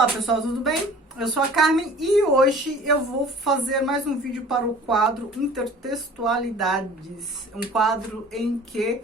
Olá pessoal, tudo bem? Eu sou a Carmen e hoje eu vou fazer mais um vídeo para o quadro Intertextualidades. Um quadro em que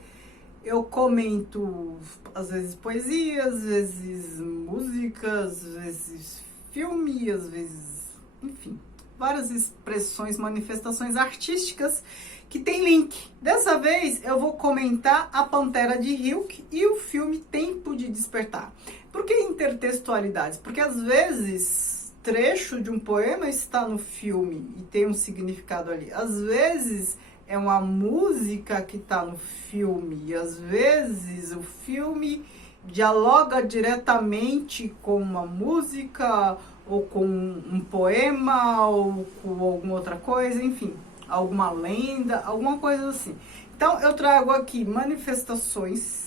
eu comento, às vezes poesia, às vezes música, às vezes filme, às vezes, enfim, várias expressões, manifestações artísticas que tem link. Dessa vez eu vou comentar A Pantera de Hilke e o filme Tempo de Despertar. Por que intertextualidades? Porque às vezes trecho de um poema está no filme e tem um significado ali. Às vezes é uma música que está no filme e às vezes o filme dialoga diretamente com uma música ou com um poema ou com alguma outra coisa, enfim, alguma lenda, alguma coisa assim. Então eu trago aqui manifestações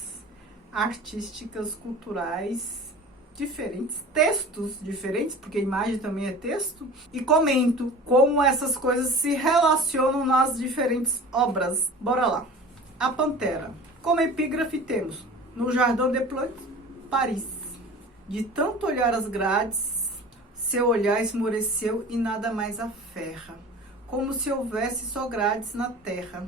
artísticas, culturais diferentes, textos diferentes, porque imagem também é texto, e comento como essas coisas se relacionam nas diferentes obras. Bora lá. A Pantera. Como epígrafe temos: no Jardin des Plantes, Paris. De tanto olhar as grades, seu olhar esmoreceu e nada mais aferra, como se houvesse só grades na terra,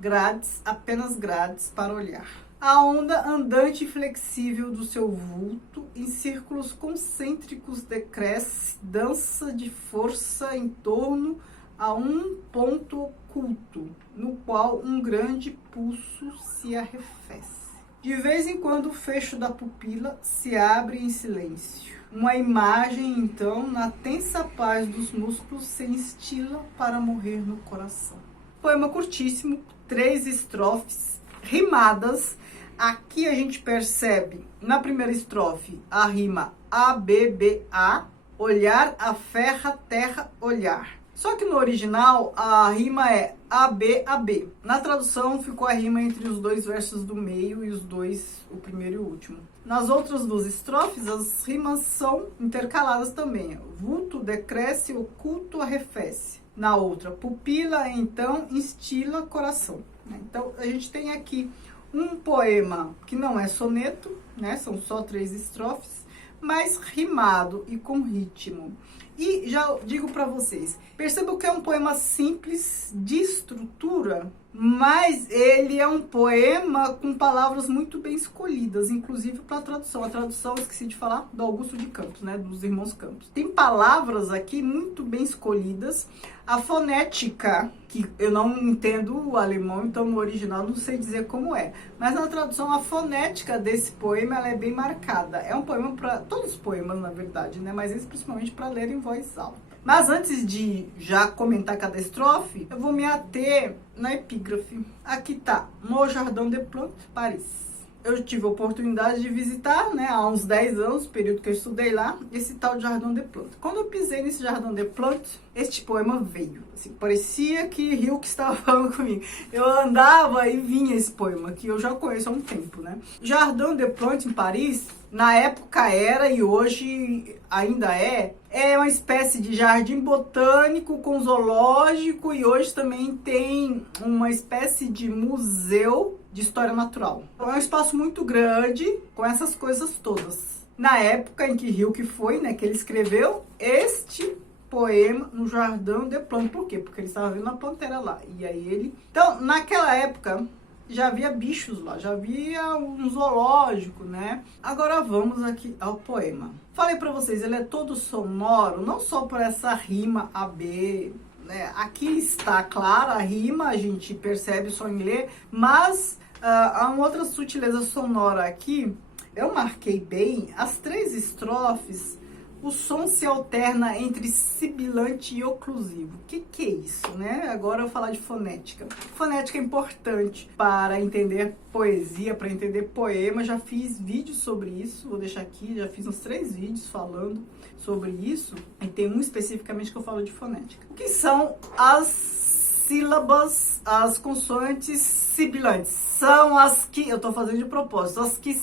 grades, apenas grades para olhar. A onda andante e flexível do seu vulto, em círculos concêntricos decresce, dança de força em torno a um ponto oculto, no qual um grande pulso se arrefece. De vez em quando o fecho da pupila se abre em silêncio. Uma imagem, então, na tensa paz dos músculos, se instila para morrer no coração. Poema curtíssimo, 3 estrofes rimadas. Aqui a gente percebe, na primeira estrofe, a rima A, B, B, A, olhar, aferra, terra, olhar. Só que no original, a rima é A, B, A, B. Na tradução, ficou a rima entre os dois versos do meio e os dois, o primeiro e o último. Nas outras 2 estrofes, as rimas são intercaladas também. Vulto decresce, oculto arrefece. Na outra, pupila, então, instila coração. Então, a gente tem aqui um poema que não é soneto, né? São só 3 estrofes, mas rimado e com ritmo. E já digo para vocês, percebam que é um poema simples de estrutura, mas ele é um poema com palavras muito bem escolhidas, inclusive para a tradução. A tradução, esqueci de falar, do Augusto de Campos, né, dos irmãos Campos. Tem palavras aqui muito bem escolhidas. A fonética, que eu não entendo o alemão, então no original não sei dizer como é. Mas na tradução, a fonética desse poema ela é bem marcada. É um poema para todos os poemas, na verdade, né? Mas esse principalmente para ler em voz alta. Mas antes de já comentar cada estrofe, eu vou me ater na epígrafe. Aqui tá, no Jardin des Plantes, Paris. Eu tive a oportunidade de visitar, né, há uns 10 anos, período que eu estudei lá, esse tal de Jardin des Plantes. Quando eu pisei nesse Jardin des Plantes, este poema veio. Assim, parecia que Hilke estava falando comigo. Eu andava e vinha esse poema, que eu já conheço há um tempo, né? Jardin des Plantes, em Paris, na época era e hoje ainda é uma espécie de jardim botânico com zoológico, e hoje também tem uma espécie de museu de história natural. É um espaço muito grande com essas coisas todas. Na época em que Hilke foi, né, que ele escreveu este poema no Jardin des Plantes. Por quê? Porque ele estava vendo a pantera lá. E aí ele... Então, naquela época, já havia bichos lá, já havia um zoológico, né? Agora vamos aqui ao poema. Falei pra vocês, ele é todo sonoro, não só por essa rima AB, né? Aqui está clara a rima, a gente percebe só em ler, mas há uma outra sutileza sonora aqui. Eu marquei bem as 3 estrofes. O som se alterna entre sibilante e oclusivo. O que é isso, né? Agora eu vou falar de fonética. Fonética é importante para entender poesia, para entender poema. Já fiz vídeos sobre isso, vou deixar aqui. Já fiz uns 3 vídeos falando sobre isso. E tem um especificamente que eu falo de fonética. O que são as sílabas, as consoantes sibilantes? São as que, eu tô fazendo de propósito, as que...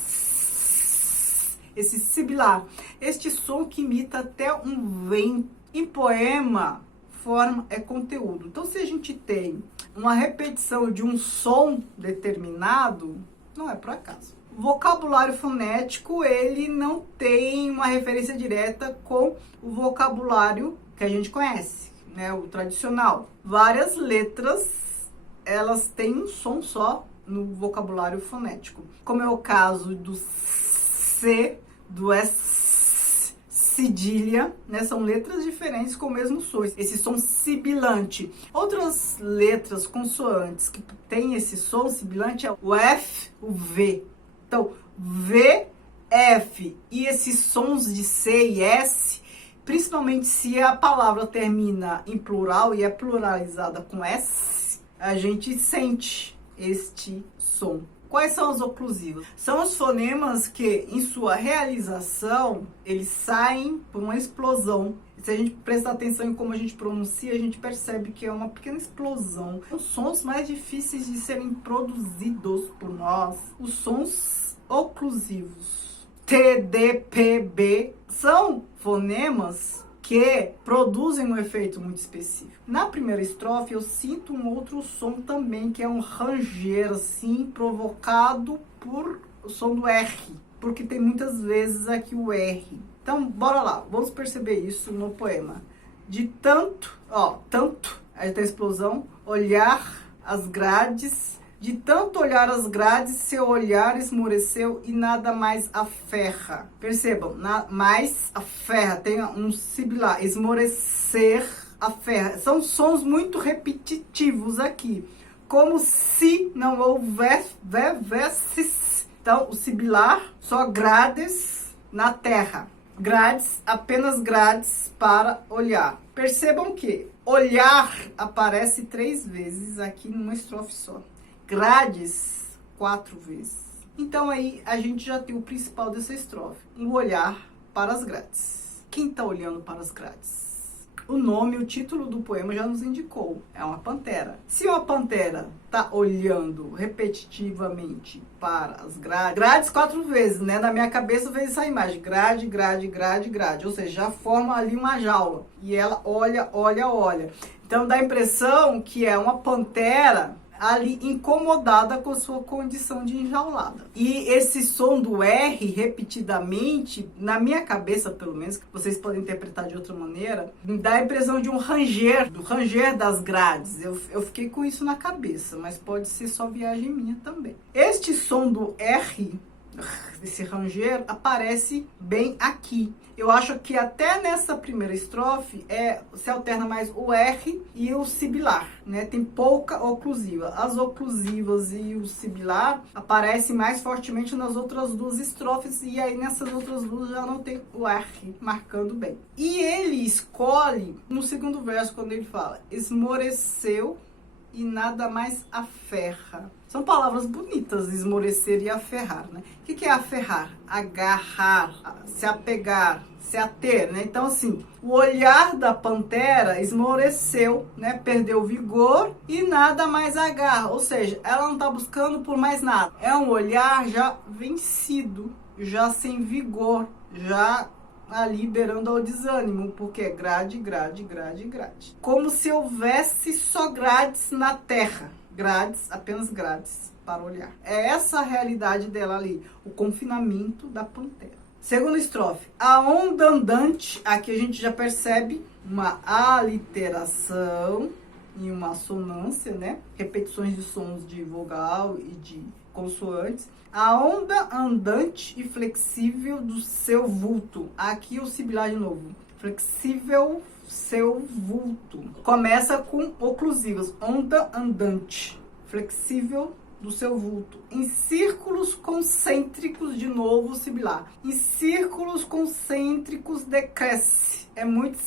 esse sibilar, este som que imita até um vento. Em poema, forma é conteúdo. Então, se a gente tem uma repetição de um som determinado, não é por acaso. O vocabulário fonético, ele não tem uma referência direta com o vocabulário que a gente conhece, né, o tradicional. Várias letras, elas têm um som só no vocabulário fonético, como é o caso do C, do S, cedilha, né? São letras diferentes com o mesmo som, esse som sibilante. Outras letras consoantes que têm esse som sibilante é o F, o V. Então, V, F e esses sons de C e S, principalmente se a palavra termina em plural e é pluralizada com S, a gente sente este som. Quais são os oclusivos? São os fonemas que, em sua realização, eles saem por uma explosão. Se a gente prestar atenção em como a gente pronuncia, a gente percebe que é uma pequena explosão. Os sons mais difíceis de serem produzidos por nós, os sons oclusivos. T, D, P, B, são fonemas que produzem um efeito muito específico. Na primeira estrofe eu sinto um outro som também, que é um ranger assim, provocado por o som do R, porque tem muitas vezes aqui o R. Então, bora lá, vamos perceber isso no poema. De tanto, aí tem a explosão, olhar as grades, de tanto olhar as grades, seu olhar esmoreceu e nada mais aferra. Percebam, mais aferra, tem um sibilar, esmorecer, aferra. São sons muito repetitivos aqui, como se não houvesse. Então, o sibilar, só grades na terra. Grades, apenas grades para olhar. Percebam que olhar aparece 3 vezes aqui numa estrofe só. Grades 4 vezes. Então aí a gente já tem o principal dessa estrofe, um olhar para as grades. Quem está olhando para as grades? O nome, o título do poema já nos indicou, é uma pantera. Se uma pantera está olhando repetitivamente para as grades 4 vezes, né? Na minha cabeça veio essa imagem, grade, grade, grade, grade, ou seja, já forma ali uma jaula. E ela olha, olha, olha. Então dá a impressão que é uma pantera ali incomodada com sua condição de enjaulada. E esse som do R repetidamente, na minha cabeça pelo menos, vocês podem interpretar de outra maneira, me dá a impressão de um ranger, do ranger das grades. Eu fiquei com isso na cabeça, mas pode ser só viagem minha também. Este som do R, esse ranger, aparece bem aqui. Eu acho que até nessa primeira estrofe se alterna mais o R e o sibilar, né? Tem pouca oclusiva. As oclusivas e o sibilar aparecem mais fortemente nas outras 2 estrofes, e aí nessas outras 2 já não tem o R marcando bem. E ele escolhe no segundo verso, quando ele fala esmoreceu e nada mais aferra. São palavras bonitas, esmorecer e aferrar, né? O que é aferrar? Agarrar, se apegar, se ater, né? Então, assim, o olhar da pantera esmoreceu, né? Perdeu o vigor e nada mais agarra. Ou seja, ela não está buscando por mais nada. É um olhar já vencido, já sem vigor, já ali beirando ao desânimo, porque é grade, grade, grade, grade. Como se houvesse só grades na terra. Grades, apenas grades para olhar. É essa a realidade dela ali, o confinamento da pantera. Segunda estrofe. A onda andante, aqui a gente já percebe uma aliteração e uma assonância, né? Repetições de sons de vogal e de consoantes. A onda andante e flexível do seu vulto. Aqui o sibilar de novo. Flexível seu vulto. Começa com oclusivas. Onda andante. Flexível do seu vulto. Em círculos concêntricos, de novo o sibilar. Em círculos concêntricos decresce. É muito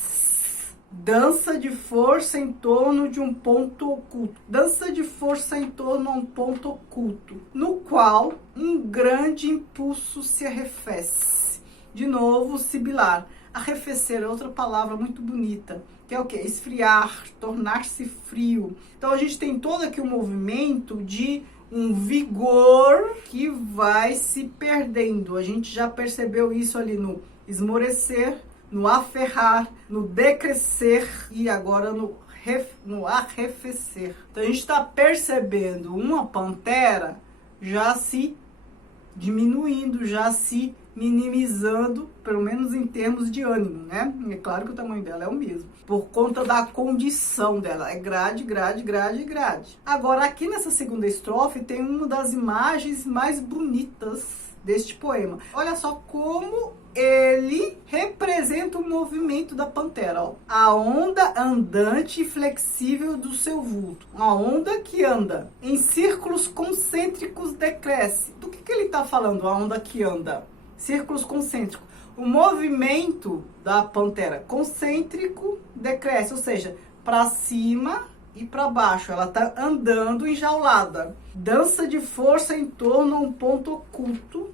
dança de força em torno de um ponto oculto. Dança de força em torno a um ponto oculto, no qual um grande impulso se arrefece. De novo, sibilar. Arrefecer é outra palavra muito bonita, que é o quê? Esfriar, tornar-se frio. Então a gente tem todo aqui um movimento de um vigor que vai se perdendo. A gente já percebeu isso ali no esmorecer, no aferrar, no decrescer e agora no arrefecer. Então a gente está percebendo uma pantera já se diminuindo, já se minimizando, pelo menos em termos de ânimo, né? É claro que o tamanho dela é o mesmo, por conta da condição dela, é grade, grade, grade, grade. Agora, aqui nessa segunda estrofe, tem uma das imagens mais bonitas deste poema. Olha só como ele representa o movimento da pantera, ó. A onda andante e flexível do seu vulto. Uma onda que anda em círculos concêntricos decresce. Do que ele está falando, a onda que anda? Círculos concêntricos. O movimento da pantera concêntrico decresce, ou seja, para cima e para baixo. Ela está andando enjaulada. Dança de força em torno a um ponto oculto,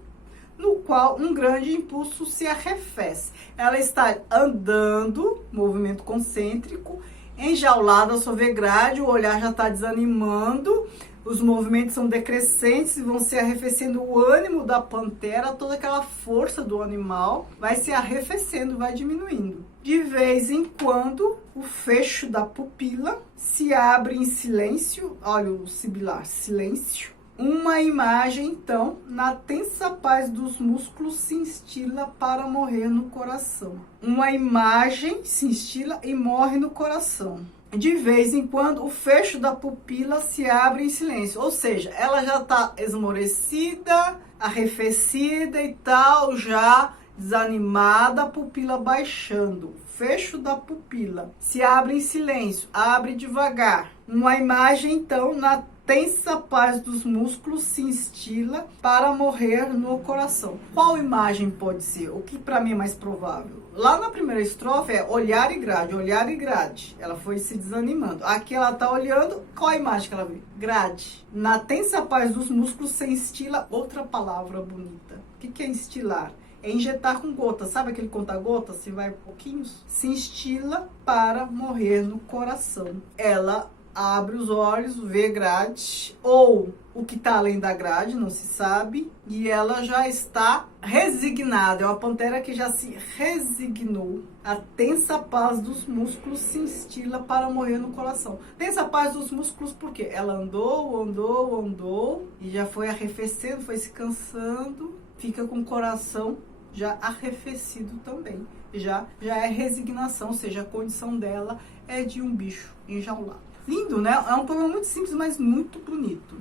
no qual um grande impulso se arrefece. Ela está andando, movimento concêntrico, enjaulada sobre grade, o olhar já está desanimando, os movimentos são decrescentes e vão se arrefecendo, o ânimo da pantera, toda aquela força do animal vai se arrefecendo, vai diminuindo. De vez em quando, o fecho da pupila se abre em silêncio, olha o sibilar, silêncio. Uma imagem, então, na tensa paz dos músculos se instila para morrer no coração. Uma imagem se instila e morre no coração. De vez em quando, o fecho da pupila se abre em silêncio. Ou seja, ela já está esmorecida, arrefecida e tal, já desanimada, a pupila baixando. Fecho da pupila se abre em silêncio, abre devagar. Uma imagem, então, na tensa paz dos músculos se instila para morrer no coração. Qual imagem pode ser? O que para mim é mais provável? Lá na primeira estrofe é olhar e grade, olhar e grade. Ela foi se desanimando. Aqui ela está olhando, qual a imagem que ela vê? Grade. Na tensa paz dos músculos se instila, outra palavra bonita. O que é instilar? É injetar com gota, sabe aquele conta-gota? Se vai pouquinhos, se instila para morrer no coração. Ela abre os olhos, vê grade, ou o que está além da grade, não se sabe, e ela já está resignada. É uma pantera que já se resignou. A tensa paz dos músculos se instila para morrer no coração. Tensa paz dos músculos porque ela andou, andou, andou, e já foi arrefecendo, foi se cansando, fica com o coração já arrefecido também. Já é resignação, ou seja, a condição dela é de um bicho enjaulado. Lindo, né? É um poema muito simples, mas muito bonito.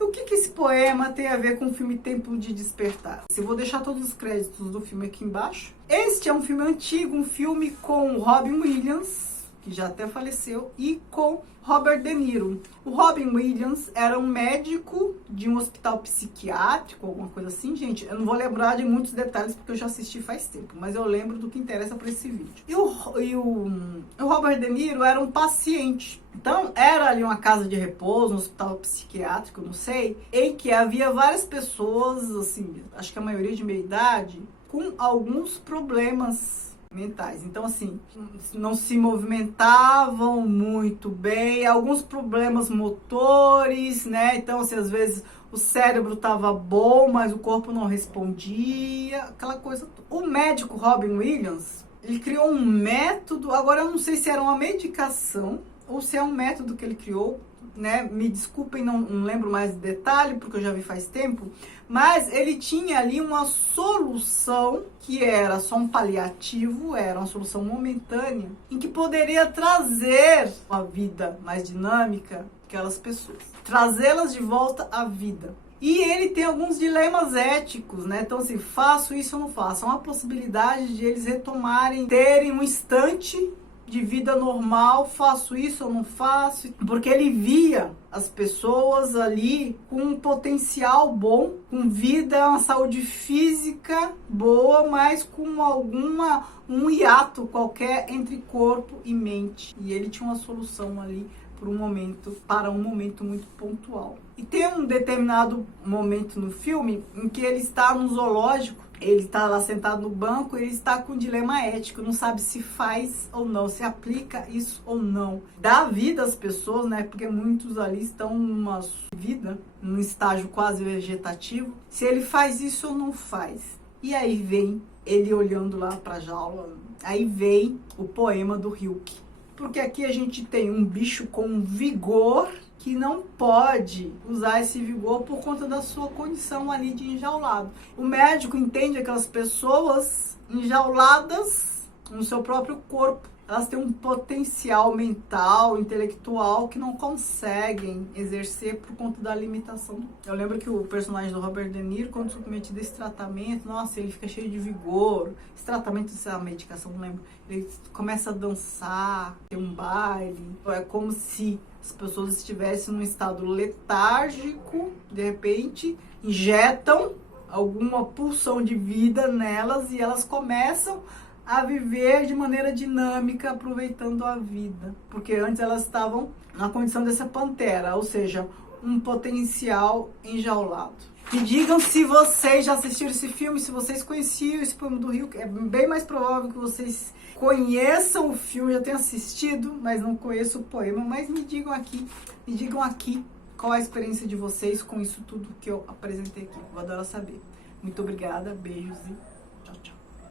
O que esse poema tem a ver com o filme Tempo de Despertar? Eu vou deixar todos os créditos do filme aqui embaixo. Este é um filme antigo, um filme com Robin Williams, que já até faleceu, e com Robert De Niro. O Robin Williams era um médico de um hospital psiquiátrico, alguma coisa assim, gente. Eu não vou lembrar de muitos detalhes porque eu já assisti faz tempo, mas eu lembro do que interessa para esse vídeo. E o Robert De Niro era um paciente. Então, era ali uma casa de repouso, um hospital psiquiátrico, não sei, em que havia várias pessoas, assim, acho que a maioria de meia idade, com alguns problemas mentais. Então, assim, não se movimentavam muito bem, alguns problemas motores, né? Então, assim, às vezes o cérebro estava bom, mas o corpo não respondia, aquela coisa. O médico Robin Williams, ele criou um método, agora eu não sei se era uma medicação ou se é um método que ele criou, né? Me desculpem, não lembro mais de detalhe, porque eu já vi faz tempo, mas ele tinha ali uma solução que era só um paliativo, era uma solução momentânea, em que poderia trazer uma vida mais dinâmica aquelas pessoas, trazê-las de volta à vida. E ele tem alguns dilemas éticos, né? Então, assim, faço isso ou não faço? Há uma possibilidade de eles retomarem, terem um instante de vida normal, faço isso ou não faço, porque ele via as pessoas ali com um potencial bom, com vida, uma saúde física boa, mas com um hiato qualquer entre corpo e mente. E ele tinha uma solução ali para um momento muito pontual. E tem um determinado momento no filme em que ele está no zoológico. Ele está lá sentado no banco, ele está com um dilema ético, não sabe se faz ou não, se aplica isso ou não. Dá vida às pessoas, né? Porque muitos ali estão numa vida, num estágio quase vegetativo. Se ele faz isso ou não faz. E aí vem ele olhando lá para a jaula, aí vem o poema do Rilke. Porque aqui a gente tem um bicho com vigor que não pode usar esse vigor por conta da sua condição ali de enjaulado. O médico entende aquelas pessoas enjauladas no seu próprio corpo. Elas têm um potencial mental, intelectual que não conseguem exercer por conta da limitação. Eu lembro que o personagem do Robert De Niro, quando submetido a esse tratamento, nossa, ele fica cheio de vigor. Esse tratamento, essa medicação, não lembro. Ele começa a dançar, tem um baile. É como se as pessoas estivessem num estado letárgico, de repente, injetam alguma pulsão de vida nelas e elas começam a viver de maneira dinâmica, aproveitando a vida. Porque antes elas estavam na condição dessa pantera, ou seja, um potencial enjaulado. Me digam se vocês já assistiram esse filme, se vocês conheciam esse Poema do Rio. É bem mais provável que vocês conheçam o filme, já tenham assistido, mas não conheçam o poema. Mas me digam aqui qual a experiência de vocês com isso tudo que eu apresentei aqui. Eu adoro saber. Muito obrigada, beijos e